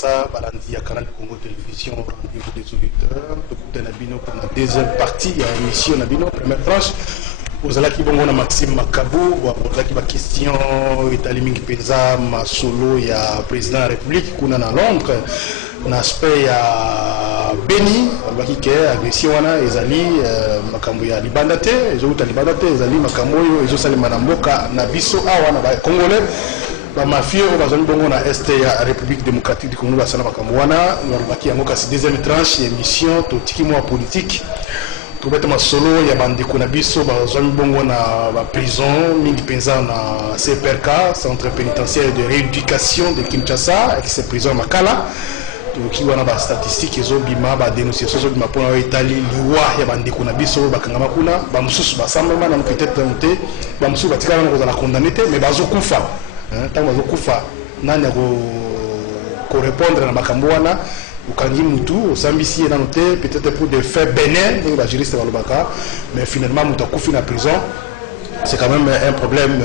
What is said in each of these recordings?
Kinshasa, balandi à Canal Congo Télévision, rendez-vous des auditeurs. Écoutez Nabino pour la deuxième partie, il y a une émission Nabino, première tranche. Vous allez qui bon Maxime Makabou, vous allez qui ma question, Italie Mingi Penza, ma solo, il y a président de la République, qu'on a à Londres, l'aspect à Beni, qui est agression, Ezali, Makambo ya Libandate, Ezouta Libandate, Ezali, Makambo, Ezosali Manamboka, Nabiso, Awana, Congolais. La mafia au bazali bongo na est ya République démocratique du Congo basana makamwana ngarbaki yango kasi deuxième tranche émission to tiki mo politique to beta masolo ya bandeko na biso bazali bongo na ba prison mingi penza na CPRK centre pénitentiaire de rééducation de Kinshasa avec ces prisons makala to ki wana ba statistiques ezo bima ba dénonciation ezo bima pona Italie liwa ya bandeko na biso bakangama kuna ba mususu basamba na peut-être monter ba mususu batikala na kozala condamné mais bazo kufa tant que kufa nani ko répondre na makambo wana ukangi mutu osambisi na noté peut-être pour des faits bénins donc la juriste balobaka mais finalement mutu akufi na prison c'est quand même un problème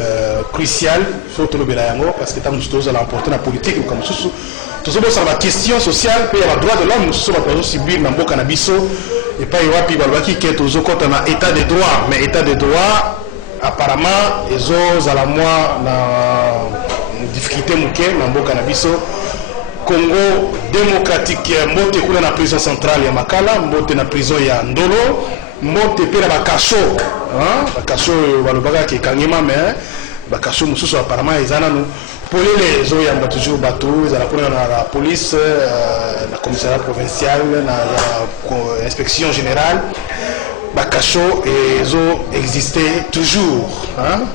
crucial surtout le belayango parce que tant que nous allons emporter la politique comme sous tout ça sur la question sociale puis la droit de l'homme nous sommes pas subir na mboka na biso et pas wapi balobaki que tous autres na état de droit mais état de droit apparemment les autres à la moi na difficulté muke na mboka na biso Congo démocratique mbote kuna na prison centrale ya Makala mbote na prison ya Ndolo mbote pe na bakasho bakasho balobaka ke kangima mais bakasho mususu apparemment ezana no polele zo ya mba toujours bateau za la kuna na la police na commissariat provincial na inspection générale Bakacho et zo existait toujours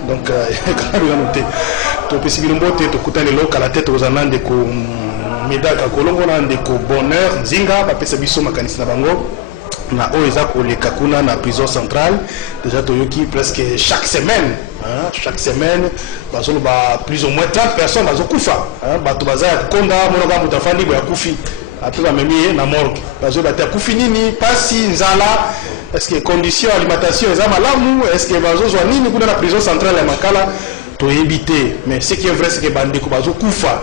donc quand on a noté to possibilité to kutana lelo kala tête aux anande ko medaka kolongo na ndeko bonheur nzinga ba pesa biso makanisi na bango na oeza ko le kakuna na prison centrale déjà to yoki presque chaque semaine bazo ba plus ou moins 30 personnes bazo kufa bato bazaya konda mona ba mutafandi bo ya kufi après même na morgue bazo ba ta kufi nini pasi nzala. Est-ce que les conditions d'alimentation sont malamu? Est-ce que les gens dans la prison centrale de Makala sont éviter? Mais ce qui est vrai, c'est que les bandits sont koufa.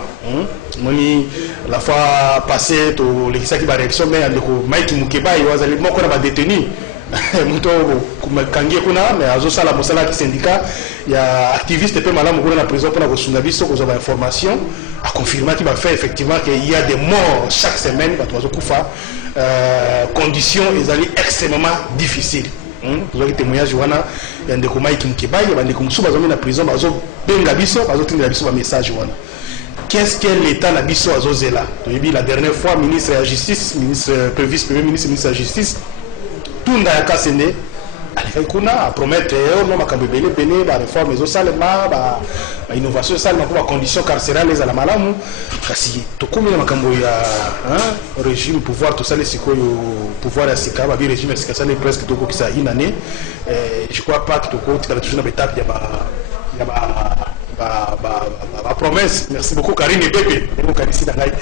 La fois passée, les gens qui ont réaction, mais Mike Mukeba, ils ont été détenus. Il y a activistes qui sont dans la prison pour la information, à confirmer qu'il va faire effectivement qu'il y a des morts chaque semaine. Conditions extrêmement difficiles. Vous avez témoignage wana ya ndeko Mike Mukeba, ya ndeko musu bazo na prison bazo benga biso bazo tindela biso ba message wana. Qu'est-ce que l'état na biso azozela? La dernière fois ministre de la justice, vice-premier ministre de la justice tunda ya kasene kuna a promettre no makambo belé belé ba réforme ezo salema ba innovation salema pour conditions carcérales za la malamu kasi tokumi na makambo ya régime pouvoir tout ça les sikoyo pouvoir ya sika ba régime sika ça presque toko kisa une année je crois pas que toko tika toujours na étape ya ba promesse. Merci beaucoup Karine et Bébé nous kanisi na ngai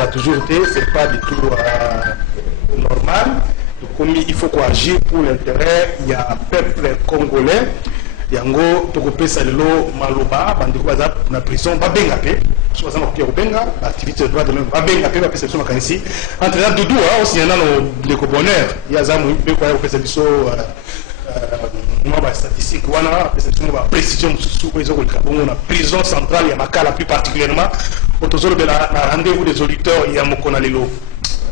a toujours été, c'est pas du tout normal. Donc, il faut agir pour l'intérêt. Il y a un peuple congolais. Yango tokopé salelo maloba bandiko baza na prison ba benga pe so baza ko benga activité de droit de l'homme ba benga pe ba pesa so makanisi entre la doudou aussi yana no le bonheur ya zamu be ko ya pesa biso ma statistique wana pesa so ba précision sous ezo ko kabongo na prison centrale ya Makala plus particulièrement autozolo de la rendez-vous des auditeurs ya mokona lelo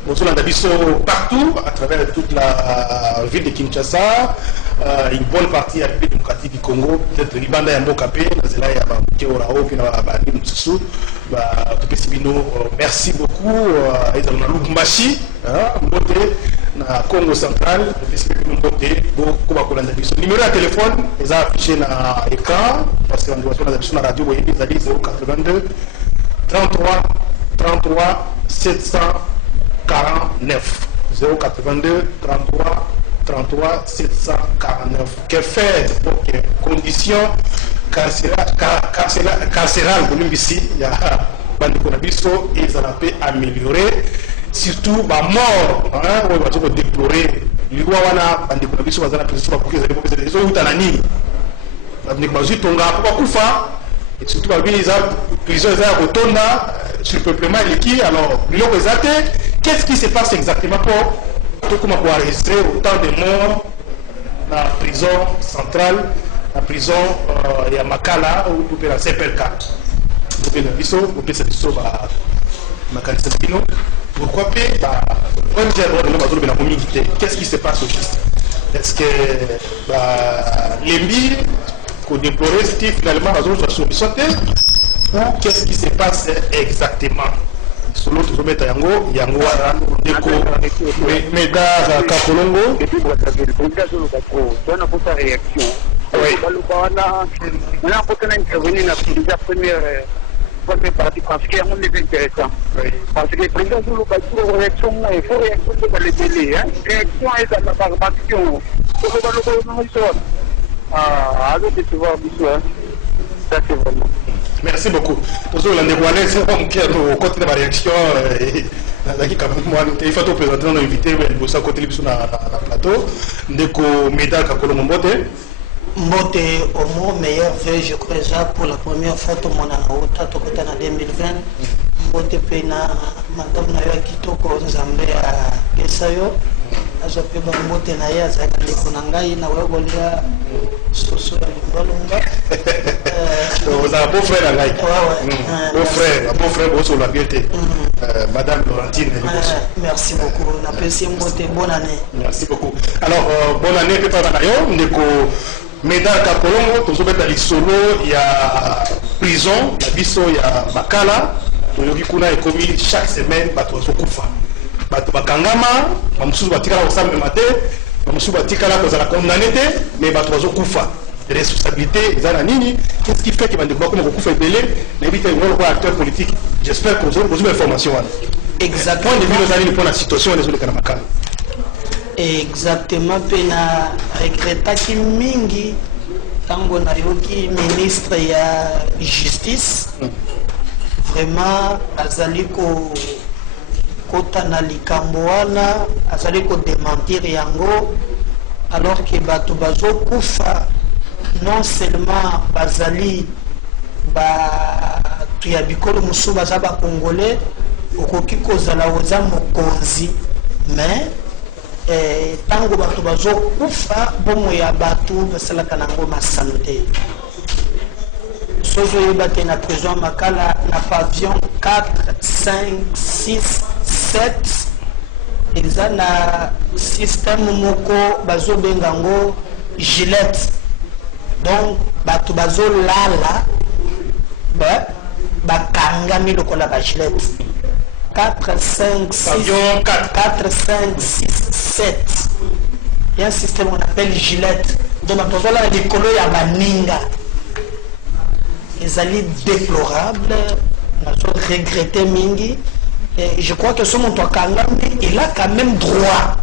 autozolo ndabiso partout à travers toute la ville de Kinshasa. Une bonne partie de la République démocratique du Congo, peut-être Libanda et Mbokapé, merci beaucoup. Congo central, numéro de téléphone, ils ont affiché à l'écran, parce qu'on doit sur la radio, ils ont dit 082 33 33 749 082 33 33 749. Que faire pour que conditions carcérales de l'Imbissi, il y a Bandikonabiso, et ça va améliorer, surtout la mort, on va déplorer. L'Iwawana, Bandikonabiso, va dans la prison pour qu'ils aient des autres. bazwi tonga pour kufa et surtout les prison à Rotonda sur le peuplement qui alors biloko ezate qu'est-ce qui se passe exactement pour comment pouvoir réaliser autant de morts dans la prison centrale la prison ya Makala ou pour la CPLK vous bien biso vous bien biso ba makanisa bino pourquoi pas quand j'ai droit de nous bazo na communauté qu'est-ce qui se passe au juste est-ce que l'embi qu'on déplorait finalement bazo sur solution ou qu'est-ce qui se passe exactement solo to mettre yango wana deko Médard Kakolongo et puis vous avez le président de l'Ocacro donne votre réaction oui on a peut intervenir dans la première partie parce qu'il y a un élément intéressant parce que le président de l'Ocacro réaction il faut réaction dans les délais réaction est dans la formation alors de se voir ça c'est vraiment. Merci beaucoup. Toujours la dévoilée, c'est bon qui a au côté de la réaction. Il faut te présenter, on a invité le côté sur la plateau. Ndeko Médard Kakolongo Mbote. Mbote au mot meilleur vœu, je crois ça pour la première fois tout le monde en a 2020. Mbote pena madame na yo kitoko nzambe a kesayo. Azope ba mbote na ya za ndeko na ngai na wewe bolia soso ya limbalunga. Vous avez un beau frère à l'aïe. Beau frère, vous la beauté. Madame Laurentine. Merci beaucoup. On apprécie bonne année. Merci beaucoup. Alors, bonne année, Pépé Banayo. Ndeko Médard Kakolongo, tout le monde solo, il y a prison, la biso, il y a Makala. Toyoki kuna est commis chaque semaine, bato Kufa. Bato Bakangama, Mamsou Batikala au samedi matin, Mamsou Batikala aux la condamné, mais bato Kufa. Responsabilité, qu'est-ce qui fait que les gens fait belé, n'évite un acteur politique. J'espère que vous avez besoin d'informations. Exactement. Pour la situation des autres Makala. Exactement. Pena regretta ki mingi tango na yoki ministre ya justice. Vraiment azali ko kota na likambo wana azali ko démentir yango alors que bato bazo kufa non seulement bazali tu ya bikolo musu baza ba congolais okoki kozala oza mokonzi mais tango bato bazo kufa bomo ya bato basalaka nango masante sozo yebate na prison Makala na pavillon 4 5 6 7 eza na système moko bazo bengango Gillette. Donc, bato bazo lala, bakangami lokola ba Gillette. 4, 5, 6, 4, 5, 6, 7. Il y a un système qu'on appelle Gillette. Donc, bato bazo lala likolo ya baninga. Ils allaient déplorables, bazo regretter mingi. Et je crois que ce monde kangami, il a quand même droit.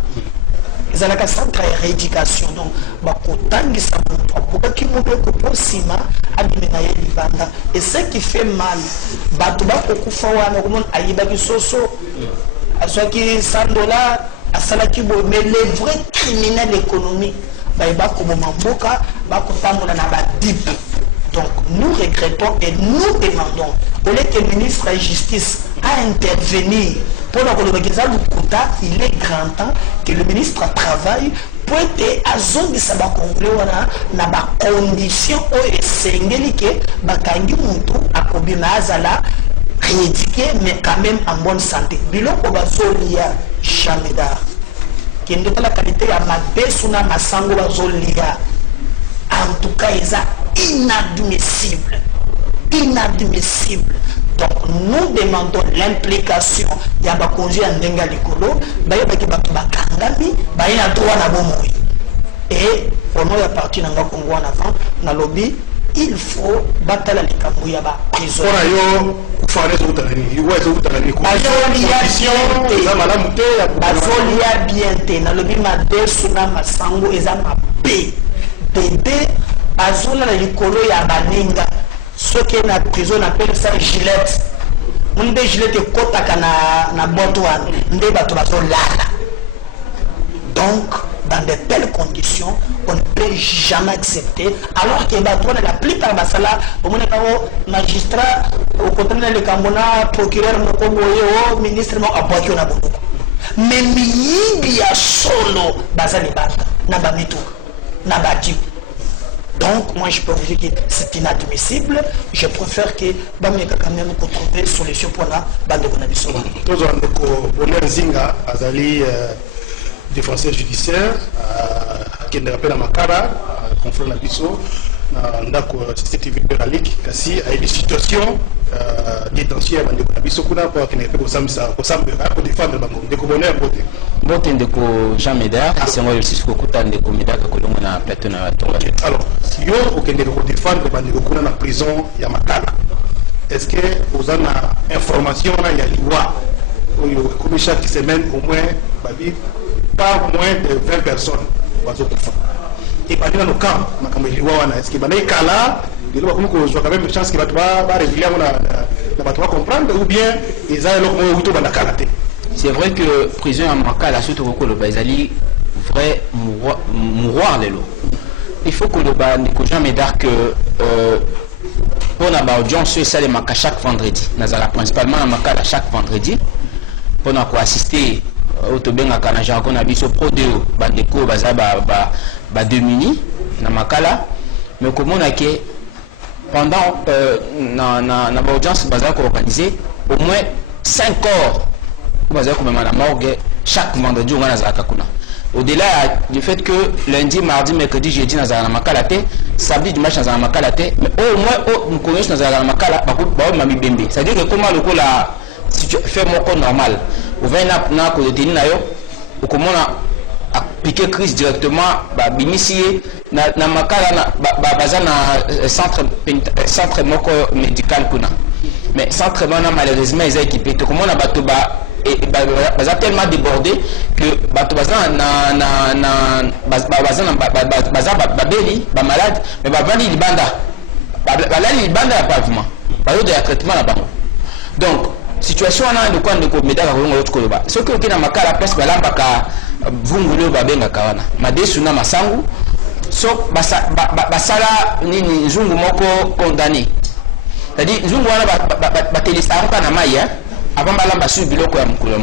Ils ont un centre de rééducation. Donc, et ce qui fait mal, mais les vrais criminels économiques, donc nous regrettons et nous demandons au lieu que le ministre de la Justice a intervenu pour le il est grand temps que le ministre travaille pour être à zone de sabbat conclu na ba condition au essengeli que bakangi muntu akobina azala rééduqué mais quand même en bonne santé biloko bazolia chameda kende la qualité ya mabesu na masango bazolia en tout cas ils inadmissible. Inadmissible. Donc nous demandons l'implication. Il y a un congé en denga likolo, il y a bakangami, il y a droit à bomoi. Et pour nous, il y a parti dans le Congo en avant, dans le lobby, il faut battre la likambo ya ba prison. Bazolia bien na lobby madesu na masango eza mabe. Bébé azola la likolo ya baninga ce qui est na prison appelle ça Gillette. Munde Gillette kotaka na boto wana nde bato bazolala. Donc dans de telles conditions, on ne peut jamais accepter. Alors que la plupart de ça, au moins, magistrat, au contraire, le Cambona, procureur, le ministre, mais il y a solo, donc, moi, je peux vous dire que c'est inadmissible. Je préfère que Bamé quand même trouver des solutions pour la bande de Konabiso. Tous les Zinga, Azali, défenseur judiciaire, qui ne rappelle à Makara, confrère Nabiso, dans la CCTV de la Ligue, Kassi, a eu des situations détentielles à Nabiso, pour qu'il n'ait pas pour défendre le Bango. De bonheur, beauté. Bote ndeko Jean Médard, c'est moi aussi ce que kuta ndeko Médard ko longo na plateau na tomba. Alors, si yo okende ko défendre bandeko kuna na prison ya Makala. Est-ce que vous avez une information là ya liwa comme chaque semaine au moins pas moins de 20 personnes bazokufa. Et pas dans le camp makambo liwa wana est-ce que banayi kala il va comme jouer quand même chance que va régulier na ba comprendre ou bien ils ont le mot banda kalaté. C'est vrai que prison à Makala surtout que le Baizali vrai mouroir les lots. Il faut que le Jean Médard que pour la audience c'est ça les Makala chaque vendredi. Nazala principalement à Makala chaque vendredi pour nous assister au Tobenga kana jargon na biso pro de bandeko baza ba démunis na Makala mais comment on a que pendant na audience baza ko organiser au moins 5 corps la morgue chaque vendredi on a Zakakuna. Au-delà du fait que lundi, mardi, mercredi, jeudi dans la Makalate, samedi, dimanche dans la Makalate, mais au moins nous connaissons dans la Makala, Mami Bembe. C'est-à-dire que comment le coup là, si tu fais mon compte normal, au 20 na ko de tenir na yo, ou comment on a piqué crise directement, bimisier na Makala na bazan na centre moko médical kuna. Mais centre malheureusement ils sont équipés. Comment on a battu et baza tellement débordé que bato baza babeli ba malade mais bavandi libanda balali libanda ya pavement bazo de traitement na bango. Donc situation wana ndiko ndiko medaka ko ngolo tukoloba soki okina makala place balamba ka vungulu babenga kawana madesu na masangu so basala nini nzungu moko condamné. C'est-à-dire nzungu wana batelisa ka na mai avant balamba sur biloko ya mukulu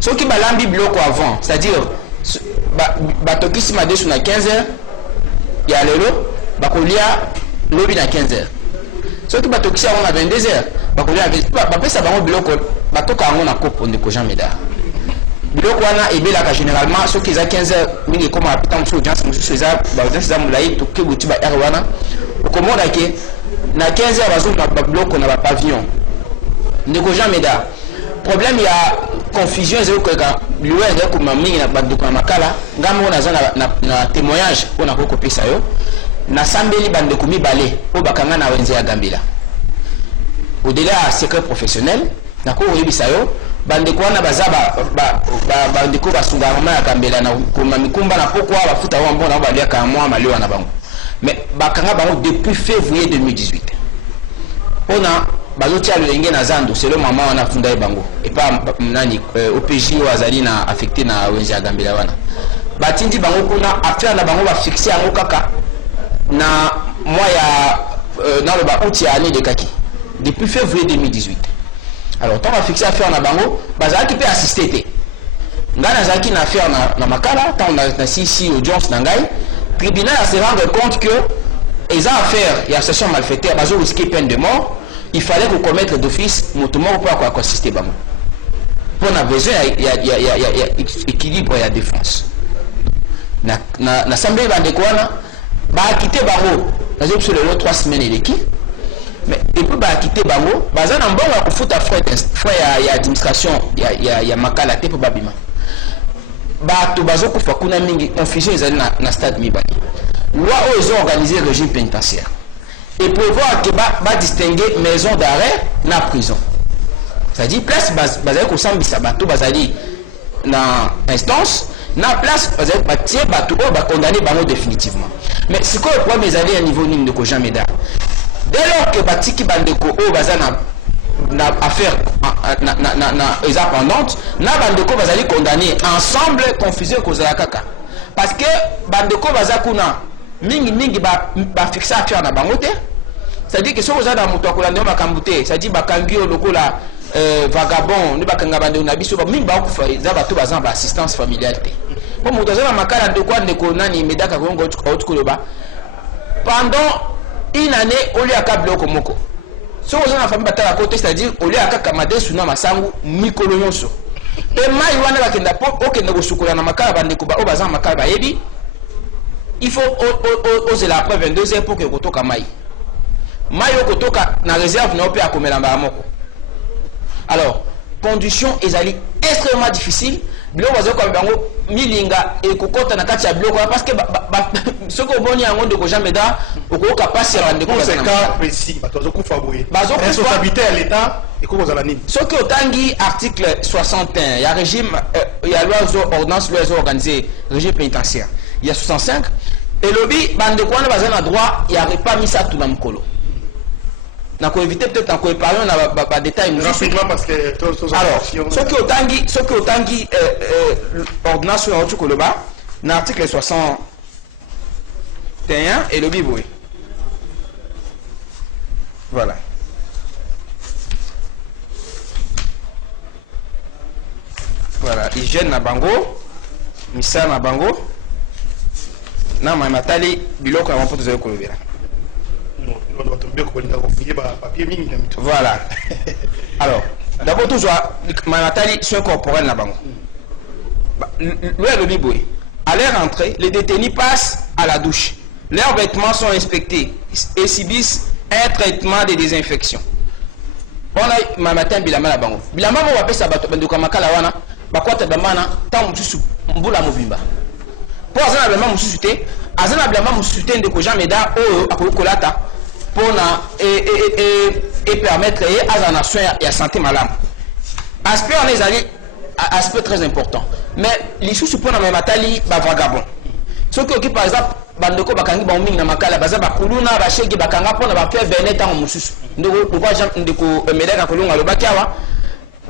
ceux qui balambi biloko avant c'est-à-dire batokisi madesu na 15h ya lelo bakolia lobi na 15h ceux qui batokisi on a 22h bakolia bapesa bango biloko batoka ngo na kopo ndeko Jean Médard biloko wana ebelaka généralement ceux qui za 15h mingi comme apita musu audience musu za audience za mulai to kebuti ba r wana okomoda ke na 15h bazo na biloko na ba pavillon ndeko Jean Médard problème il y a confusion zero ko ka liwe ndio ko mamini na banduka makala ngamo na témoignage on ko kopesa yo na sambeli bandeko mibale o bakanga na wenze ya Gambila au-delà secret professionnel na ko yebisa yo bandeko wana bazaba bandeko basunga ya Gambila na ko mamikumba na pokwa bafuta wa mbona balia ka mwa maliwa na bango mais bakanga bango depuis février 2018 on a bazotia lolenge na zando c'est le moment on a funda bango et pas nani OPJ wazali na affecté na wenze ya Gambila wana batindi bango kuna affaire na bango ba fixer yango kaka na mois ya dans le ba août ya année de kaki depuis février 2018 alors tant va fixer affaire na bango bazaki peut assister té ngana zaki na affaire na makala tant on a ici audience na ngai tribunal a se rendre compte que les affaires et association malfaiteur bazo risquer peine de mort. Il fallait qu'on commette d'office motomor pour assister bango. Pour on a besoin il y a équilibre et la défense. Na l'assemblée bandekwana ba quitter bango. Dans le 3 semaines et qui mais depuis ba quitter bango, baza na mbongo ko futa frais ya administration ya makala te pour babima. Ba to bazo ko fakuna mingi confusion ezali na stade mibali. Loi ils ont organisé le régime pénitentiaire. Et prévoir que va distinguer maison d'arrêt na prison. C'est-à-dire place bazali ko sambisa bato bazali na instance na place bazali batie bato ba condamné bango définitivement. Mais c'est quoi le problème ezali à niveau nini de Jean Médard. Dès lors que batiki bandeko o bazana na affaire na eza pendante na bandeko bazali condamné ensemble confusion kozala kaka parce que bandeko baza kuna mingi ba fixa affaire na bango te. C'est-à-dire que si vous avez un moto à la Kambouté, c'est-à-dire que vous avez vagabond, vous avez un abisso, vous avez une assistance familiale. Vous avez pendant une année, au lieu de bloc moko. Si vous avez une famille à côté, c'est-à-dire au lieu de Kamade, Suna Masangu, Mikolo Nyonso. Et Maïwana Bakenda Pop, ok, nous sommes Makala Bandekuba, au Bazan Makala Bayebi. Il faut oser la preuve 22 heures pour que vous toque à Maï. Mayo kotoka na réserve na opé à komelamba moko. Alors, conditions ezali extrêmement difficile. Bilo bazo ko bango milinga et kokota na kati ya biloko parce que soko boni yango de ko jamais da okoka passer rande ko c'est cas précis bazo kufa boye. Responsabilité à l'état et ko kozala nini. Soko otangi article 61, il y a régime il y a loi ordonnance loi organisée régime pénitentiaire. Il y a 65 et lobby bande ko na bazana droit il y a pas mis ça tout dans mkolo. On peut éviter peut-être en parler dans détail rapidement parce que alors ce qui autangi ordonnance sur l'article 61 et le bible voilà hygiène na bango misa na bango na matali biloko ya mpo tozali kolobela. Voilà. Alors, d'abord, toujours, Manatali, soins corporels na bango. Le Biboué. À leur entrée, les détenus passent à la douche. Leurs vêtements sont inspectés et subissent un traitement de désinfection. On a Mamatin Bilama la bango. Bilama va appeler ça de Kamakala wana. Bakwata Bamana, tant mususu, mbula mobimba. Pour Azana Bilama mususute, Azana Bilama mususute de Koja Meda, Akokolata. Pour et permettre à la nation et à la santé malade. Aspect on est allé aspect très important. Mais les sous pour la matali ba vagabond. Ceux qui par exemple bandeko bakangi ba mingi na makala baza ba kuluna ba shege bakanga pour na ba faire benet en mususu. Ndeko ba jam ndeko medaka kolonga lo bakiawa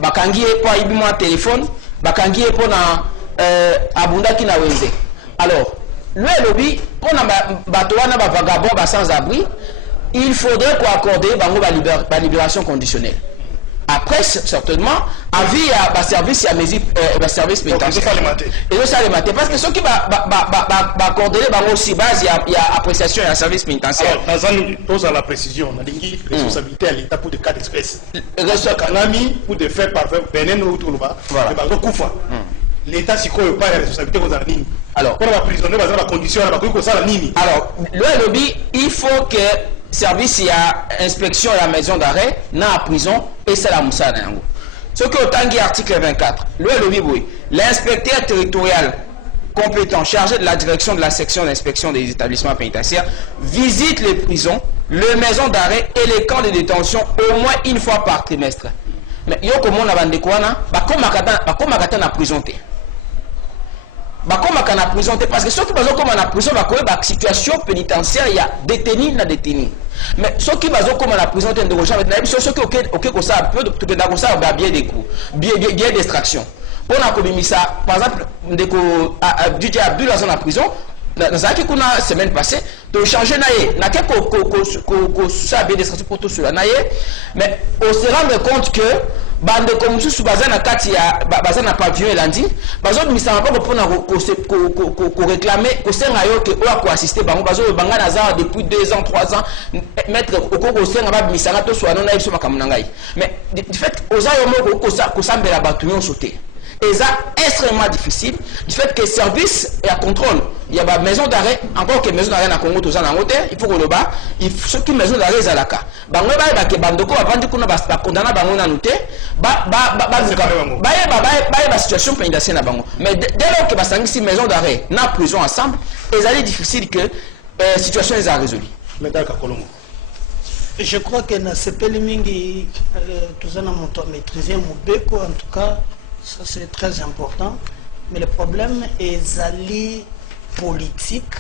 bakangi po ibi mo téléphone bakangi po na abundaki na wenze. Alors, le lobby pour na bato wana ba vagabond ba sans abri. Il faudrait qu'on accorde la libération conditionnelle. Après, certainement, avis à service à mesure service pénitentiaire. Et ça les mater. Parce que ceux qui va accorder aussi base, il y a appréciation et un service pénitentiaire. Dans la précision, on a dit responsabilité à l'État pour des cas d'espèce. Pour des faits par Benin ou Toulouba, l'État, c'est quoi pas la responsabilité aux amis. Alors, pour la prisonnier, la condition, alors, le lobby, il faut que service il y a inspection à la maison d'arrêt dans la prison et c'est la moussa nango. Ce que autant article 24 l'inspecteur territorial compétent chargé de la direction de la section d'inspection des établissements pénitentiaires visite les prisons, les maisons d'arrêt et les camps de détention au moins une fois par trimestre. Mais yo comment la bande kwana ba comme na prison té. Comme na prison parce que ceux qui sont comme na prison ba ko ba situation pénitentiaire il y a détenu na détenu. Mais ceux qui sont comme na prison de recherche ceux qui OK ko ça peu de ko ça ba bien des coups bien d'extraction. On a commis ça par exemple ndeko DJ Abdul dans la prison dans ça qui kuna semaine passée de changer naé na ko ça bien d'extraction pour tout cela naé mais on se rend compte que bande comme sous bazana kati ya bazana pavillon lundi bazo misama pas pour na ko réclamer ko senga yo ke o ko assister bango bazo banga na za depuis 2 ans 3 ans mettre ko senga ba misanga to so anona biso makamuna ngai mais du fait oza yo moko ko sambela batu yo sauter et ça extrêmement difficile du fait que service et à contrôle il y a ba maison d'arrêt encore que maison d'arrêt na Congo to za na ngote il faut que le bas il faut que maison d'arrêt zalaka bango ba ke bandoko avandi kuna ba condamna bango na nuté ba situation pénitentiaire na bango mais dès lors que ba sangisi maison d'arrêt na prison ensemble ils allaient difficile que situation les a résolu. Je crois que na sepeli mingi tozana moto maîtriser mobeko en tout cas ça c'est très important mais le problème est ali politique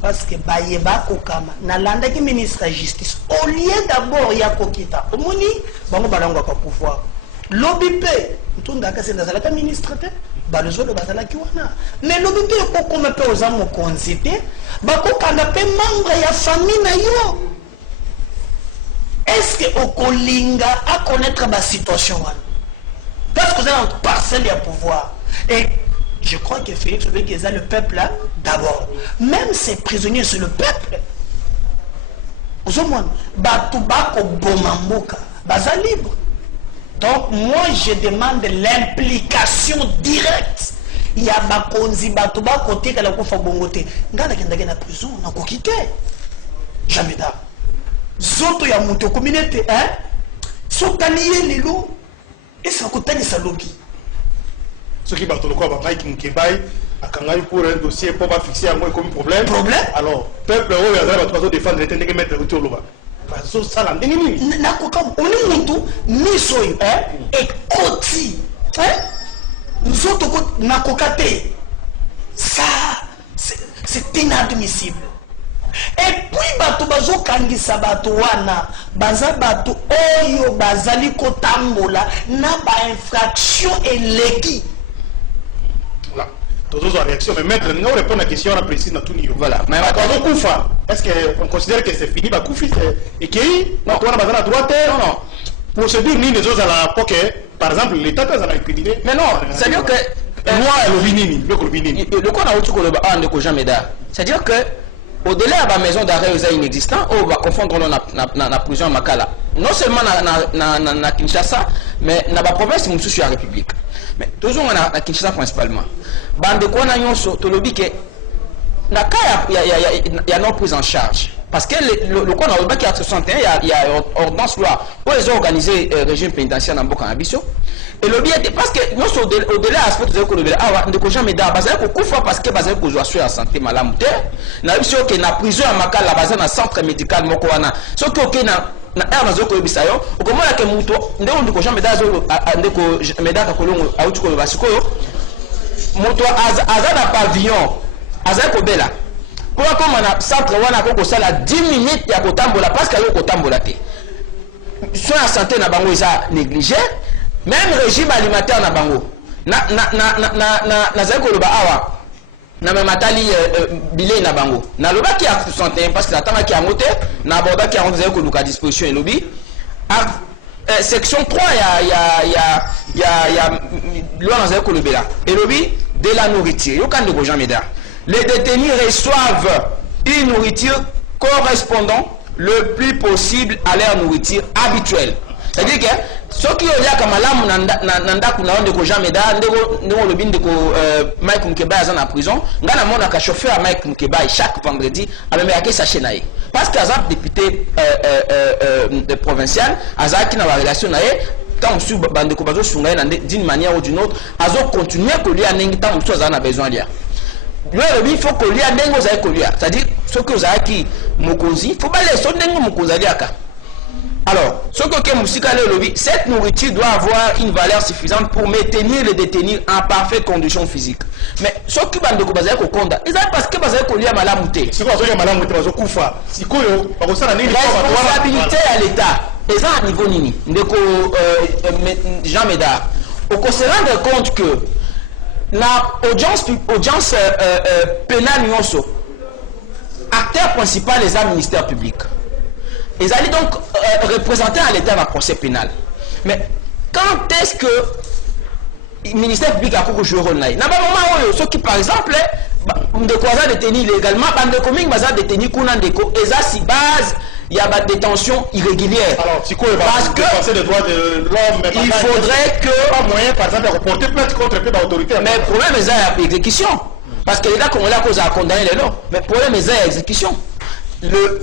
parce que bayeba kokama nalanda ki ministre de la justice au lieu d'abord ya kokita omoni bango balangwa kwa pouvoir lobby pe ntunda ka senda zalaka ministre te balozolo bazalaki wana mais lobi te ekokoma mpe oza mokonzi te bakokanga mpe membre ya famille na yo. Est-ce que okolinga à connaître ma situation parce que vous avez une parcelle à pouvoir et je crois que Félix veut qu'ils aient le peuple là d'abord. Même ces prisonniers c'est le peuple. Vous avez Batubako Bomamboka baza libre. Donc moi je demande l'implication directe. Il y a Bakonzi Batubako te kala ko fa bongote. Ngana kendake na prison na ko quitter. Jamais da. Zoto ya muto communauté hein. Sotalié lelo et ça kotali sa lobby. Ce qui battent le corps Mike Mkebai a kangai pour un dossier pour pas fixer à moi comme problème. Alors peuple au ya ba défendre les tendeke mettre autour loba. Parce ça la ndengini. Na ko kam oni mutu miso hein et koti hein. Nous autres na kokate. Ça c'est inadmissible. Et puis bato bazo kangisa bato wana baza bato oyo bazali kotambola na ba infraction eleki. Voilà. Toutes autres réactions mais maître nous répond à la question précise dans tout niveau. Voilà. Mais Koufa, est-ce qu'on considère que c'est fini ba Koufi et qui non toi na bazana droite non. Pour se dire ni les autres à la poque par exemple l'état ça a incriminé. Mais non, c'est dire que moi le vinini, le vinini. Le qu'on a autour de ba ndeko Jean Médard. C'est-à-dire que au-delà de la maison d'arrêt aux inexistants, on va confondre la prison à Makala. Non seulement na Kinshasa, mais dans la province de la République. Mais toujours à Kinshasa principalement. Bande quoi na yonso to lobi ke na cas il y a non prise en charge. Parce que le quoi na qui a 61 il y a ordonnance loi pour les organiser régime pénitentiaire dans Boka Abisso. Et le biais parce que nous au-delà aspect de ko le ah ndeko Jean Médard bazali ko kufa parce que bazali ko zo la santé malamu te na biso ke na prison ya Makala bazali na centre médical moko wana soki oke na air nazo ko yebisa yo okomona ke muto ndeko Jean Médard zo ndeko Médard ka kolongo auti ko basikoyo muto aza na pavillon aza ko bela pour comme na centre wana ko sala 10 minutes ya kotambola parce que yo kotambola te soin la santé na bango eza négligé. Même régime alimentaire na bango na zako loba awa na matali bilé na bango na loba qui a 61 parce que attend qui a monté na borda qui a rendu zako luka disposition et lobby section 3 ya loi na zako lobela et lobby de la nourriture yo kan de Jean Médard les détenus reçoivent une nourriture correspondant le plus possible à leur nourriture habituelle. C'est-à-dire que ceux qui ont dit que malamu nanda kuna onde ko Jean Médard ndeko lobi ndeko Mike Mkebai aza na prison ngana mona ka chauffeur Mike Mkebai chaque vendredi ameme yake sachet nae parce que azap député provincial azaki na relation nae tant sur bandeko bazo sunga na d'une manière ou d'une autre azo continuer ko lui anengi tant sur azana besoin lia lui il faut que lui anengo za ko lui c'est-à-dire ceux que azaki mokonzi faut pas laisser ndengo mokonzi aliaka. Alors, ce que cette nourriture doit avoir une valeur suffisante pour maintenir les détenus en parfaite condition physique. Mais ce qui va de Kobazaï Kokonda, ils ont parce que Bazaï Kolia Malamouté. C'est quoi ça, Malamouté, Bazokoufa? C'est quoi, responsabilité à l'État. Ils ont un niveau nini. Ndeko Jean Médard. On se rendre compte que l'audience pénale Nyonso, acteur principal, les ministère public. Ils allaient donc représenter à l'État dans le procès pénal. Mais quand est-ce que le ministère public a joué le rôle là? Il y a un moment où ceux qui, par exemple, de quoi détenus illégalement, de combien de détenus qu'on a déco, et ça, si base, il y a des détentions irrégulières. Alors, parce que les droits de l'homme, il faudrait que. Pas moyen, par exemple, de reporter plainte contre l'autorité. Mais le problème, c'est l'exécution. Parce que l'État congolais a condamné les lois. Mais le problème, c'est l'exécution.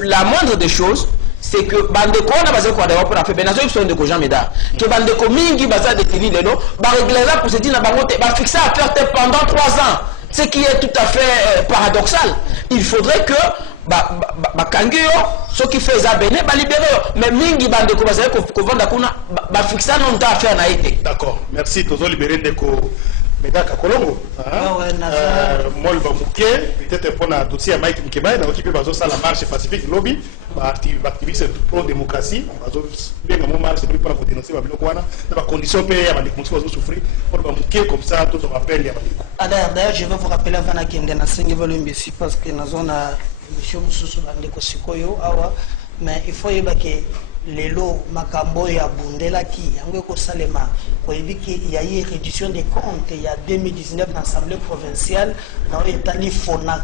La moindre des choses, c'est que bandeko na bazé ko d'avoir pour faire benazo ils sont de Jean Médard que bandeko mingi baza détenir les lots ba régler là pour se dire na bango te ba fixer à faire pendant 3 ans, ce qui est tout à fait paradoxal. Il faudrait que ba kangio ce qui fait ça béné ba libérer mais mingi bandeko baza ko vendre kuna ba fixer non ta affaire na été. D'accord, merci tozo libérer ndeko Médard Kakolongo. Moi le bamouké peut-être pour un dossier à Mike Mkebai dans qui peut bazo ça la marche pacifique lobby baactiviste pro-démocratie, bien à mon mal, c'est plus pour dénoncer la Bilokwana, dans la condition payée à la démocratie, vous souffrir, pour le comme ça, tout se rappelle, il y a D'ailleurs, je vais vous rappeler avant qu'il y ait un 5 volumes ici, parce que nous avons émission Moussoussou Bandeko Sikoyo, mais il faut que lelo makambo ya bundelaki yango ko salema ko ebiki il y a eu réduction des comptes il y a 2019 dans l'Assemblée provinciale dans l'étali Fonac.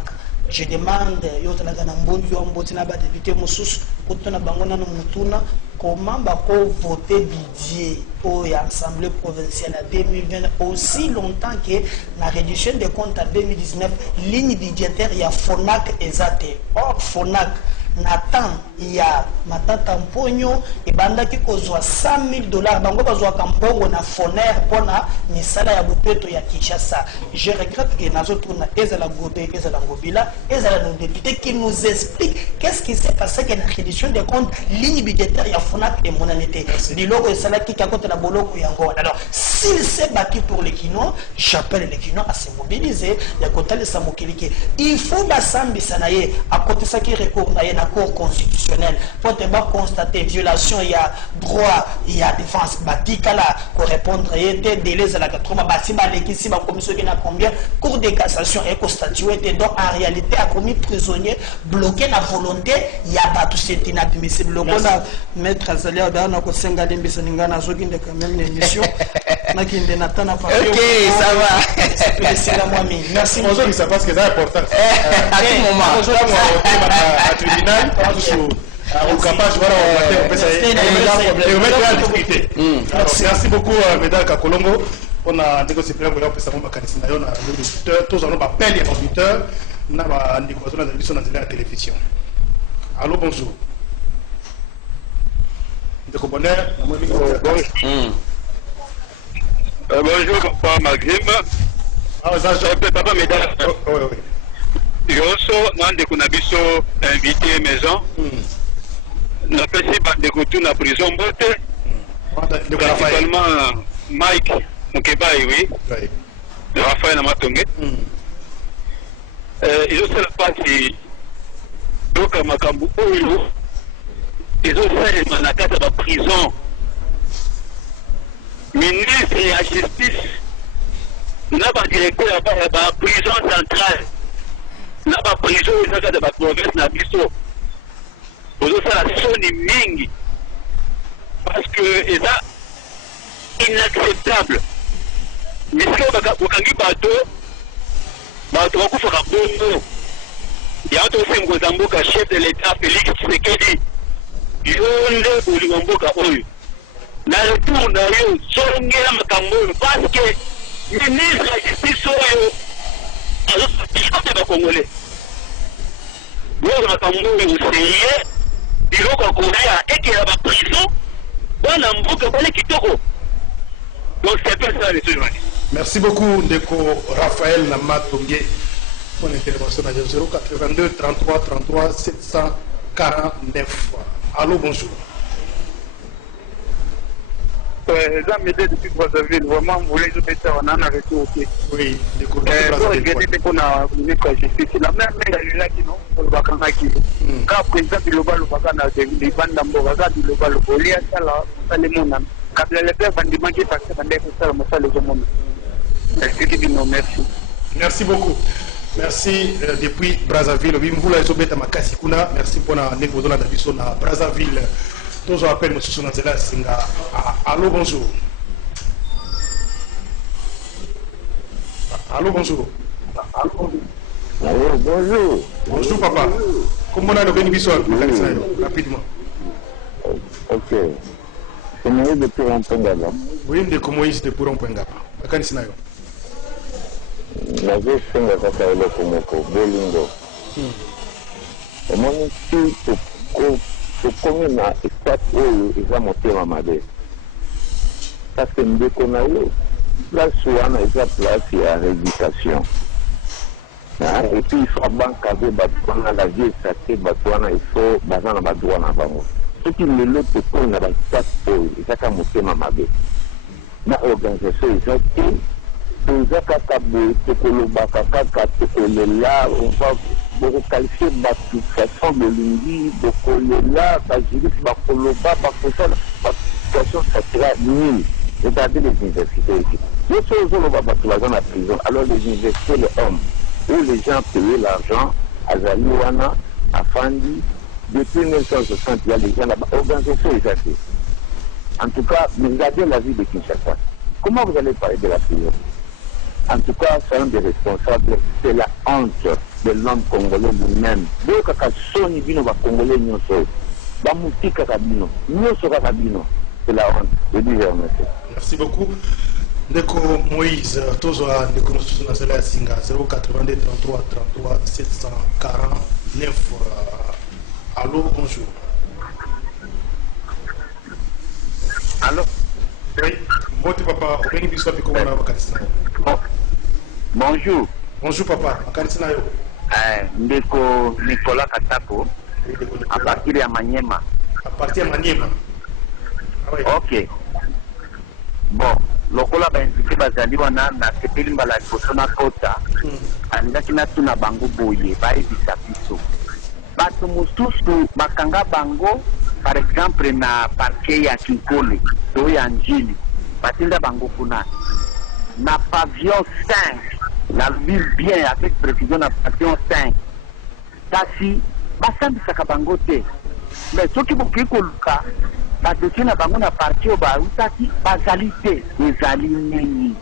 Je demande yotala kana mbondu yo mbotina ba député mususu kotona bangona no mutuna comment ba ko voter budget pour l'Assemblée provinciale à 2020 aussi longtemps que la réduction des comptes à 2019 ligne budgétaire il y a Fonac exacté or Fonac Nathan il y a matata mponyo et bandaki kozwa $100,000 bango bazwa kampongo na foner pona misala ya bupeto ya Kinshasa. Je regrette que nazo tuna ezala gobe ezala ngobila ezala nos députés qui nous expliquent qu'est-ce qui s'est passé que la réduction des comptes ligne budgétaire ya Fonac et monanité biloko esala ki kakote na boloko yango. Alors s'il s'est battu pour les Kinois, j'appelle les Kinois à se mobiliser ya kotale sa mokilike il faut basambi sanaye à côté ça qui recours na la Cour constitutionnelle pour te constater violation il y a droit il y a défense batikala pour répondre il y a des délais à la 80 bâtiment l'équipe ma commission qui n'a combien Cour de cassation est constituée donc en réalité a commis prisonnier bloqué la volonté il y a pas tout c'est inadmissible le bon maître Azalia dans ko senga limbisa ningana zoki de quand même une émission nakinde natana pas OK ça va c'est la moi merci bonjour ça parce que c'est important à tout moment à tribunal au capage voilà on peut merci beaucoup mesdames Kakolongo on a négocié plein de choses pour makanisi na yo na auditeur tous on appelle les auditeurs na ba ndiko na émission na la télévision. Allô bonjour. Ndeko bonheur na mo micro. Bonjour papa Magrim. Ah ça je papa mesdames. Oui. Yoso nandeko na biso invité maison. Na pesi bandeko tout na prison bote. Principalement Mike Mukebai oui. De Raphaël Amatonge. Ils ont la partie donc makambu oyo. Ils ont fait manakata ba prison. Ministre de la justice n'a pas directeur à la prison centrale. N'a pas prison de la province na biso. Vous ça la soni mingi parce que c'est inacceptable. Mais ce que vous avez bateau bakufa kabongo ya to sengo zamboka chef de l'état Félix Tshisekedi yonde buli mboka oyo na retour na yo songela makambo parce que ministre de la justice oyo alors c'est pas congolais donc makambo oyo sérieux biloko kolia ekela ba prison bana mboka bale kitoko donc c'est pas ça les journalistes. Merci beaucoup Ndeko Raphaël Namatonge pour l'intervention à 082 33 33 749. Allô bonjour. Ça m'aide depuis Brazzaville, vraiment, vous voulez mettre en un arrêt au pied. Oui, Ndeko Brazzaville. Qu'on a justice, la même là qui non, le Bakana qui. Quand président du global le Bakana des bandes d'Amboraga du global le Bolia, ça là, ça les mondes. Quand les pères bandiments qui passent dans des ça les hommes. Merci beaucoup. Merci depuis Brazzaville. Merci pour la négociation de la Brazzaville. Tous on appelle M. Sonazela Singa. Allô, bonjour. Allô, bonjour. Allô, bonjour. Bonjour, papa. Comment on a le bénéfice rapidement. Ok. C'est Moïse de Pouron-Pengaba. Oui, de Moïse de Pouron-Pengaba. Akanisinayo. Nazosenga kaka eloko moko bolingo omoni ti tokomi na étape oyo eza motema mabe parce que ndeko na yo place wana eza place ya rééducation et puis il faut bancadrer bato wana la vie esake bato wana il faut baza na badroit na bango soki lelo tokomi na baétape oyo ezaka motema mabe na organisation eza te toza kaka boye tokolobaka kaka tokolela on va bokokalifie bato façon bolingi bokolela bajuriste bakoloba bakosala basituation ça sera nul. Regardez les universités ici. Les choses ozoloba bato baza na prison, alors les universités les hommes où les gens payaient l'argent azali wana afandi depuis 1960 il y a des gens là-bas organisation exacte. En tout cas, regardez la vie de Kinshasa. Comment vous allez parler de la prison? En tout cas, c'est un des responsables, c'est la honte de l'homme congolais lui-même. Donc, quand Sony Bino va Congolais, nous sommes. Bamoutika Kabino, nous sommes Kabino. C'est la honte. Je dis merci. Merci beaucoup. Ndeko Moïse, Tozoa, Ndeko Nousou Nazela Singa, 082 33 33 749. Allô, bonjour. Allô? Oui, Mbote papa, Obeni Biswa Piko Mwana Wakarisina. Bonjour. Bonjour papa, Wakarisina yo. Ndeko Nicolas Katako, à partir de Maniema. À partir de Maniema. Ah, oui. Ok. Bon, lokola bainvité bazali wana na sepeli mbala liboso na kota alingaki natuna bango boye bayebisa biso bato mosusu bakanga bango par exemple na parquet ya Kinkole to ya Njili batinda bango kuna na pavillon 5 la ville bien avec précision na pavillon 5 kasi basambisaka bango te mais soki bokoki koluka badosie na bango na parti oyo bautaki bazali te ezali nini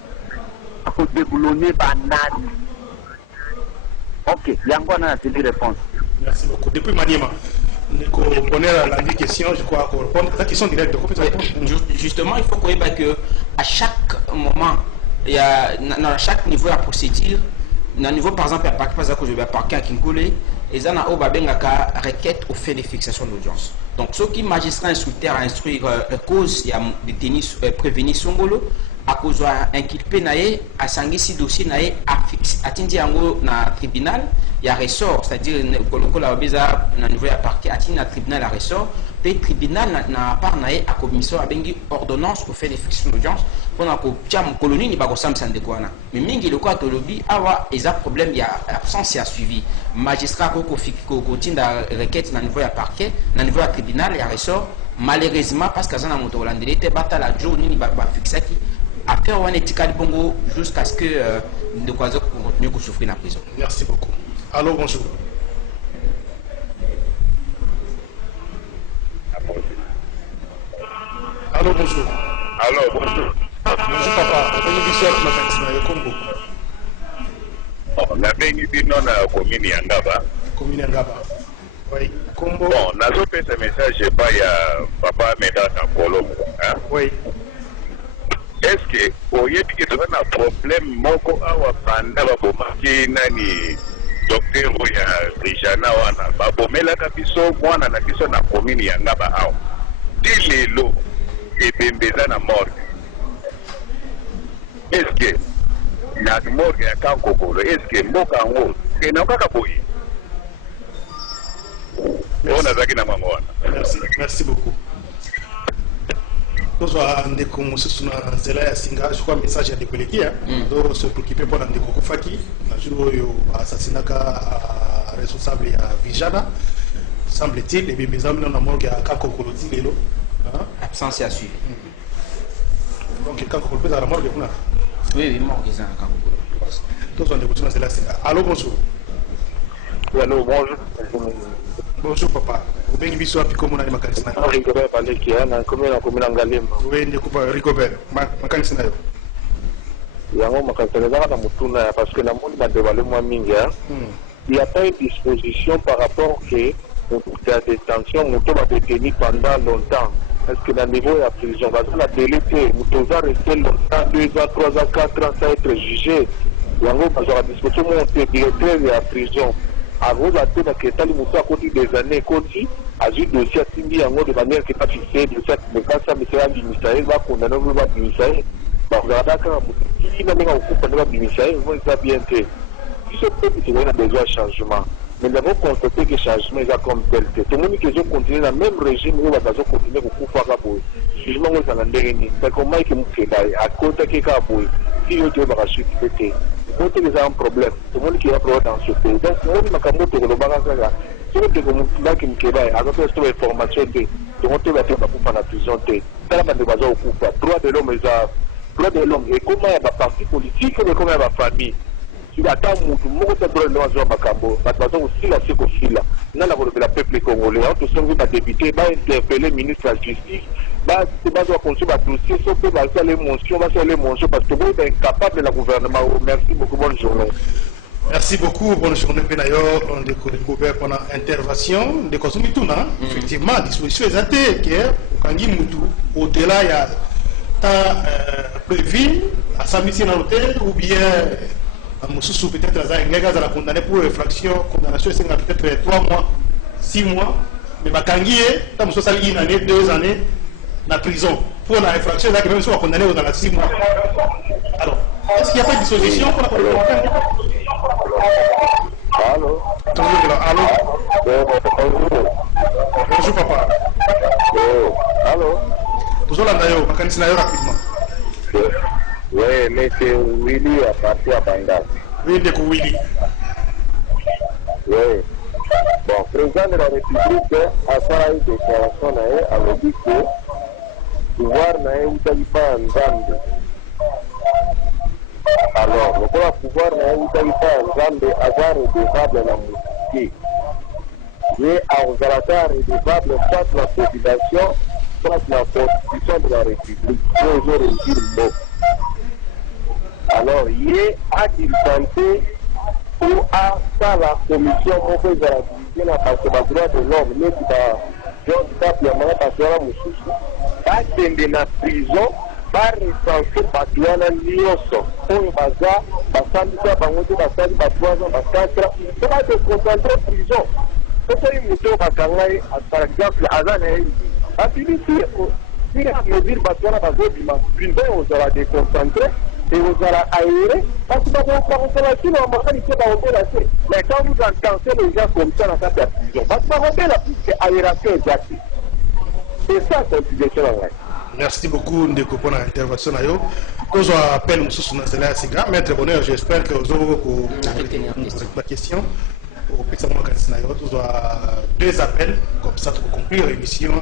akodebulone banani. Ok, yango wana naseli réponse. Merci beaucoup. Depuis Maniema, Nico Bonner a la question, je crois, qu'on répond à la question directe. Justement, il faut qu'on ait que à chaque moment, il y a dans chaque niveau de procédure, dans le niveau par exemple, par exemple, je vais parquer à Kinkole, et ça n'a pas de requête au fait de fixation d'audience. Donc, ceux qui magistrats instructeurs à instruire cause, il y a des tennis prévenir Songolo, à cause d'inculpé naé, à sangisi dossier naé, à tindi ango na tribunal, il y a ressort, c'est-à-dire que la beza na niveau à parquet, à tindi na tribunal à ressort, puis tribunal na part naé à commission à bengi ordonnance au fait de fixation d'audience, pour na ko tiam colonie ni bako sam sandekwana. Mais mingi le quoi to lobby, awa eza problème, il y a absence à suivi. Magistrat ko tinda requête na niveau à parquet, na niveau à tribunal et à ressort, malheureusement parce que ça na moto holandais te bata la jour ni ba fixaki. Après, on est ticali bongo jusqu'à ce que nous continuions à souffrir dans la prison. Merci beaucoup. Allô, bonjour. Allô, bonjour. Allô, bonjour. Bonjour, papa. La bénédiction dans la commune Yangaba. Commune Yangaba. Oui. Combo. Bon, nous avons fait ce message pas à papa Médas en Colombo. Oui. Est-ce que au lieu de trouver un problème, moko awa panda babomaki nani docteur ya Rijana wana babomela kabiso mwana na biso na commune ya Ngaba awa dilelo ebembeza na morgue. Est-ce que na morgue ya Kankokolo est-ce que mboka ngo ena kaka boyi ona zaki na mama wana. Merci beaucoup. Nous avons des conversations dans Zela Singa, je crois, message à décolléguer. Nous se préoccuper pour des Kokofaki. Nous avons assassiné un responsable à Vijana, semble-t-il, et mes amis dans la morgue à Kakokoloti. Absence à suivre. Donc, Kakokoloti dans la morgue, oui, morgue à Kakokoloti. Nous avons des conversations dans Zela Singa. Allô, bonjour. Allô, bonjour. Bonjour, papa. Vous venez ici à Pico Mona Makarisna. Rigobert Palekia, na commune Ngalema. Oui, ne coupe Rigobert. Makarisna. Yango Makarisna na mutuna parce que na monde ba dévalé moi minga. Il n'y a pas une disposition par rapport que la détention moto va détenu pendant longtemps. Est-ce que dans le niveau de la prison, la délité, moto va rester longtemps, 2 ans, 3 ans, 4 ans, sans être jugé. Yango la disposition monte directeur de la prison. Avant d'attendre que Tali Moussa a côté des années, côté, a eu dossier à Timbi en haut de manière qui n'est pas fixée, de cette ça, mais c'est un ministère, va condamner le ministère. Bah, vous avez d'accord, qui n'a même pas occupé le ministère, vous ça bien fait. Si ce peuple a besoin de changement, mais nous avons constaté que le changement est comme tel. Tout le monde qui a continué dans le même régime, où on va continuer beaucoup de fois. Jugement, on s'en a dernier. C'est comment il faut à côté de Kaboué. qui ont été parachutes, c'était un problème. Tout le monde qui a un problème dans ce pays. Donc, moi, je suis le bagage. Si vous avez une information, la prison, droit de l'homme, droit de l'homme, et comment il y a des partis politiques, et comment il y a des familles. Si vous avez aussi la sécurité, le peuple congolais, tout ce que député, va interpeller le ministre de la Justice, va construire un dossier, sauf que va faire les mentions, parce que vous êtes incapable de la gouvernement. Merci beaucoup, bonne journée. Merci beaucoup, bonne journée Penayo. On a découvert pendant intervention de consommer tout, non? Effectivement, disposition exacte que Kangi Moutou, au-delà, il y a prévu à s'amuser dans l'hôtel ou bien Moussou peut-être à la condamné pour infraction, condamnation c'est peut-être 3 mois, 6 mois, mais Kangi est, Moussou Sali une année, 2 années, dans la prison. Pour la infraction, il y a même soit condamné dans les 6 mois. Alors, est-ce qu'il n'y a pas de disposition pour la condamnation? Allô? Allô? Bonjour papa. Allô? Toujours là d'ailleurs, rapidement. Oui, mais c'est Willy à partir à Bangal. Oui, de Willy. Oui. Bon, président de la République a fait une déclaration à dit que pouvoir n'a pas un Zambie. Alors, le pouvoir n'a pas un Zambie avoir redevable la mosquée. Et à Ozalata redevable soit la population, soit la constitution de la République. Alors, il a dispenté ou à ça la commission mauvaise à la division la parce que le droit de l'homme n'est pas John Tapiamana parce que la Moussoussou va tendre la prison va recenser Batuana Nioso pour le bazar, Basandika Bangote, Basadi Batuana, Basatra, ça va se concentrer en prison. C'est une méthode Bakangaï, par exemple, à Zanaï. A fini si la mesure Batuana Bazodima, prison, on sera déconcentré. Et vous allez aérer, parce que vous allez sur la maternité, mais quand vous entendez les gens comme ça dans la prison, parce que vous allez c'est aération exacte. C'est ça la situation en vrai. Merci beaucoup de comprendre l'intervention. Quand on appelle M. Sounazela Siga, Maître Bonheur, j'espère que vous aurez ma question. Au plus de vous avez 2 appels, comme ça pour conclure l'émission.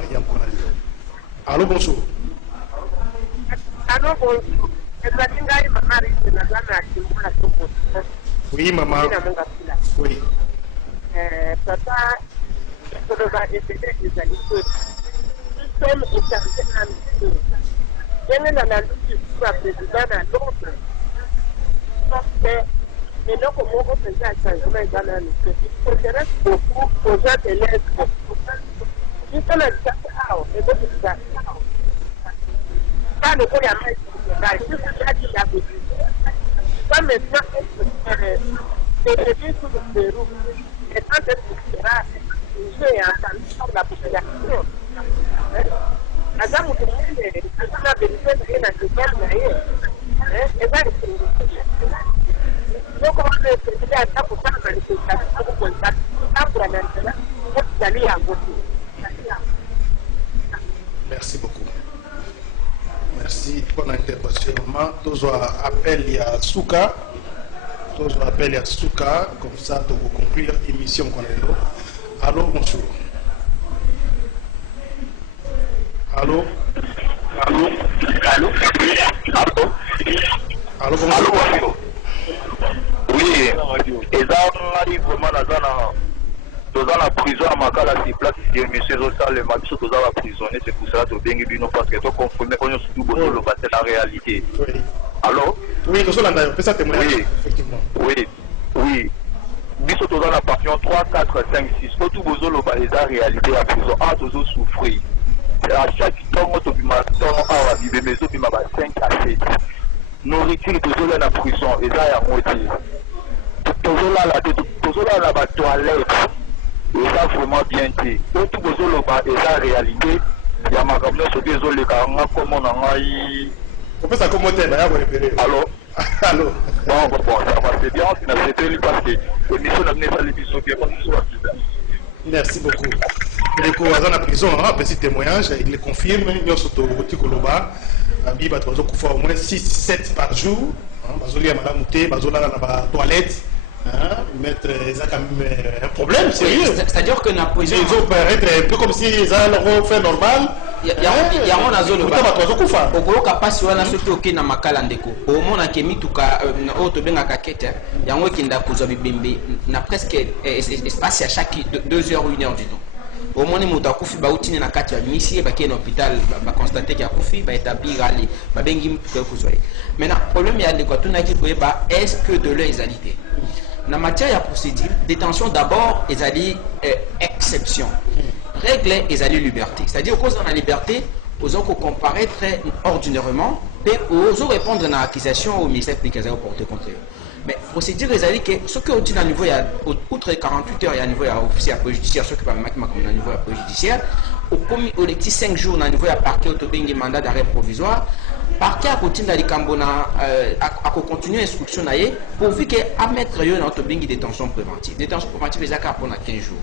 Allô, bonjour. Allô, bonjour. Oui, maman. Oui. Papa, je vais essayer des amis. Nous sommes écartés à l'île. Il y a la lutte du président à l'autre. Mais donc, comment on faisait un changement dans la lutte? Il s'intéresse beaucoup aux gens de l'Est. Ils sont les gens et donc ils sont pas le coup de la main. Ça maintenant, c'est revenu sur le Pérou. Et quand c'est sera, j'ai entendu sur la population. Madame, vous avez la vérité de la nouvelle, et va être donc, on va se à ça pour faire la manifestation pour contact. Pour maintenant, vous allez à voter. Merci beaucoup. Merci pour l'intervention. Tous appel à Souka. Tous appel à Souka. Comme ça, pour conclure l'émission qu'on est là. Allô, bonjour. Allô. Allô. Allô. Allô. Allô, bonjour. Oui, et ça arrive vraiment dans la prison à Makala, c'est place de monsieur Rosa, le match dans la prison, c'est pour ça que tu es bien parce que tu confirmes qu'on est surtout le passé la réalité. Oui. Allô? Oui, nous sommes là, on peut ça témoigner. Oui, effectivement. Oui. Nous sommes dans la passion 3, 4, 5, 6. Tout le monde est la réalité à prison. Ah, tu as souffert. À chaque temps, tu as vivre, mais tu as 5 à 7. Nourriture, tu es dans la prison, et ça, il y a moitié. Tu es là, la toilette. Et ça vraiment bien dit. Donc tout le monde est la réalité. Il y a ma caméra sur des zones comme on a on peut ça commenter là, vous repérez. Allô. Allô. Bon, ça va, c'est bien. On a été parce que l'émission n'a pas l'émission bien. Merci beaucoup. ndeko aza na prison apesi témoignage, il le confirme nyonso tokoti koloba abi bato bazokufa au moins 6-7 par jour, bazolia malamu te, bazolala na batoilette, mettre ça quand même un problème sérieux. C'est-à-dire que la prison ils ont paraître un peu comme si ils ont fait normal. yango nazoloba okoyoka mpasi wana soki okei na makala ndeko omonake mituka oyo tobengaka kete yango ekenda kozwa bibembe na presque espace ya chaque 2 heures 1 heure du temps omoni moto akufi bautine na kati ya misi ye bakei na hôpital baconstate ke akufi baétablir ale babengi mituka kozwa ye. Maintenant problème ya ndeko atunaki koyeba est-ce que de leur ezali te na matière ya procédure détention d'abord ezali exception. Règle et la liberté. C'est-à-dire qu'aux dans la liberté, aux ont comparaître ordinairement et aux ont répondre à l'accusation au ministère public qu'ils ont porté contre eux. Mais procédure les que ce que au niveau il y a outre 48 heures il y a niveau officier judiciaire ce qui pas comme au niveau judiciaire au commis au 5 jours au niveau il y a parquet autobengi mandat d'arrêt provisoire parquet à côté de l'icambona à continuer instruction naie pourvu que à mettre yo dans autobengi détention préventive les accords pendant 15 jours.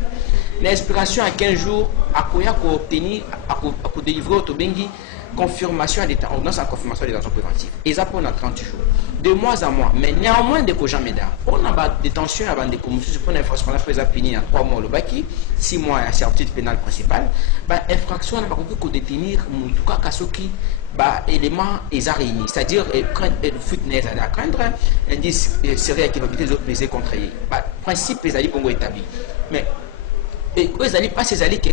L'inspiration à 15 jours à quoi obtenir à délivrer autobengi confirmation à l'état ordonnance en confirmation de détention préventive et ça pour 30 jours de mois à mois. Mais néanmoins de quoi jamais d'art on a pas détention avant de commission pour l'infraction qu'on a puni à 3 mois le baki 6 mois à certitude pénale principale bah infraction on a pas que détenir en tout cas kasoki bah élément ils a réuni c'est-à-dire fuite n'est à craindre indice serait qui va éviter les autres plaisirs contre bah principe les alliés pongo établi mais et eux alliés pas ces alliés que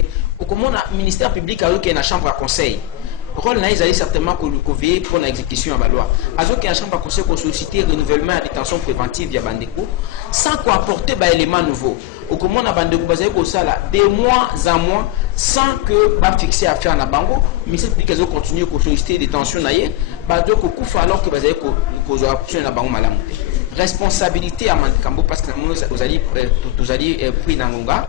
comment le ministère public a eu qui est dans la chambre à conseil rôle na ezali certainement que veiller pour l'exécution à la loi azo qui en chambre à conseil pour solliciter renouvellement à détention préventive via bandeko sans quoi apporter ba élément nouveau au comment na bandeko bazali ko sala de mois en mois sans que ba fixer affaire na bango mais c'est public azo continuer ko solliciter détention na ye ba do ko kufa alors que bazali ko zo option na bango malamu responsabilité à Mankambo parce que vous allez pris dans Ngonga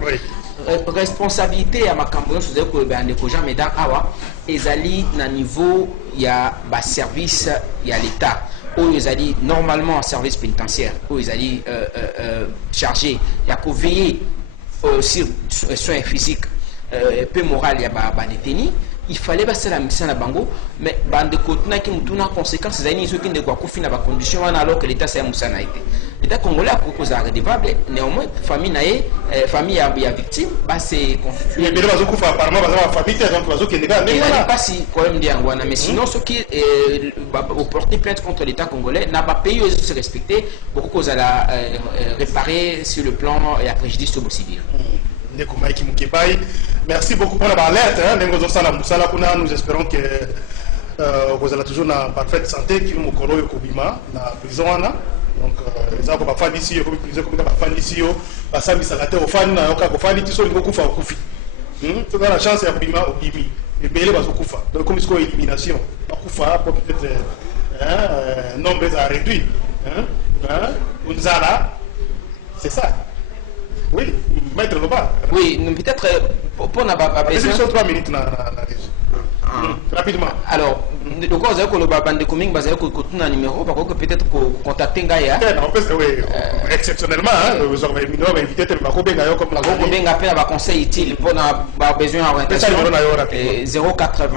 responsabilité à Makambo vous allez que bandeko jamais dans awa ezali na niveau ya ba service ya l'état où ils allaient normalement en service pénitentiaire où ils allaient chargé ya ko veiller sur soins physiques peu moral ya ba détenu il fallait passer la mission à bango mais bande kotuna qui mutuna conséquences zani ceux qui ne quoi kufina ba condition alors que l'état c'est musana été l'état congolais a proposé redevable néanmoins famille naé famille ya victime bah c'est mais les bazo kufa apparemment bazo famille donc bazo qui n'est pas si problème de ngwana mais sinon ceux qui au porter plainte contre l'état congolais n'a pas payé se respecter pour cause à la réparer sur le plan et à préjudice au civil. Merci beaucoup pour l'alerte. Nous espérons que vous allez toujours en parfaite santé. Qui nous dans la prison. Donc, les gens qui sont ici, les gens ici, la chance de et belé bazokufa donc comme ce élimination bakufa peut-être nombre à réduire unzala c'est ça. Oui, maître Loba. Oui, peut-être pour n'a pas besoin. C'est 3 minutes rapidement. Alors, le cas où le bande de commune basé au un numéro, par contre peut-être contacter Gaïa. En fait, oui, exceptionnellement, vous aurez invité le Bako Bengayo comme la Bako Benga appelle à conseil utile pour avoir besoin d'orientation. 080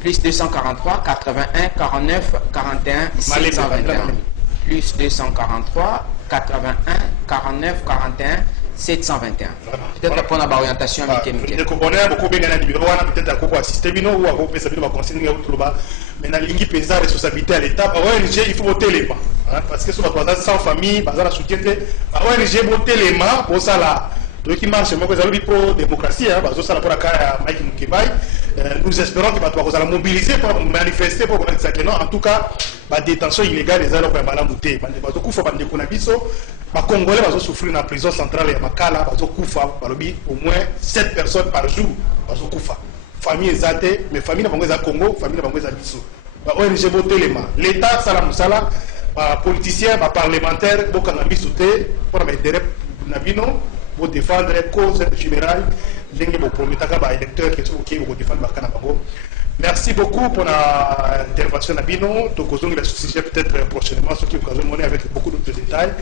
plus 243 81 49 41 721 plus 243 81 49 41 721. Peut-être pour la orientation avec Mikel. Je connais beaucoup bien le numéro, peut-être à quoi assister, mais ou à quoi peut-être va conseiller au Touba. Mais la ligne qui la responsabilité à l'État, ONG, il faut voter les mains. Parce que sur la sans famille, par exemple, la soutien, ONG voter les mains pour ça là. Donc il marche, moi que pour démocratie, ça pour la carrière Mike Mukebai. Nous espérons qu'il va mobiliser pour manifester pour ça que non. En tout cas, la détention illégale des allocs à Malamouté. Les Congolais vont souffrir dans la prison centrale et à Makala, au moins 7 personnes par jour. Famille est mais famille n'a Congo, famille n'a pas Bissau. ONG voter les mains. L'État, Salam Moussala, politiciens, parlementaires, beaucoup de bisouté pour m'aider pour défendre la cause générale. Les électeurs qui sont OK pour défendre la cause. Merci beaucoup pour l'intervention Nabino. Tokozongi la sujet peut-être prochainement, ce qui vous a mené avec beaucoup d'autres détails.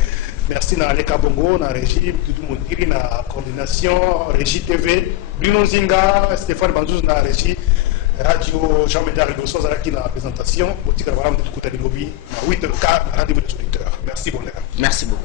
Merci à Aleka Bongo, à la régie, à la coordination, Régie TV, Bruno Zinga, Stéphane Banzouz, à la régie, Radio Jean-Médard Rigosso, à la présentation, au Tigre Varam de Kouta de Lobby, à 8h, rendez-vous des auditeurs. Merci, bon. Merci beaucoup.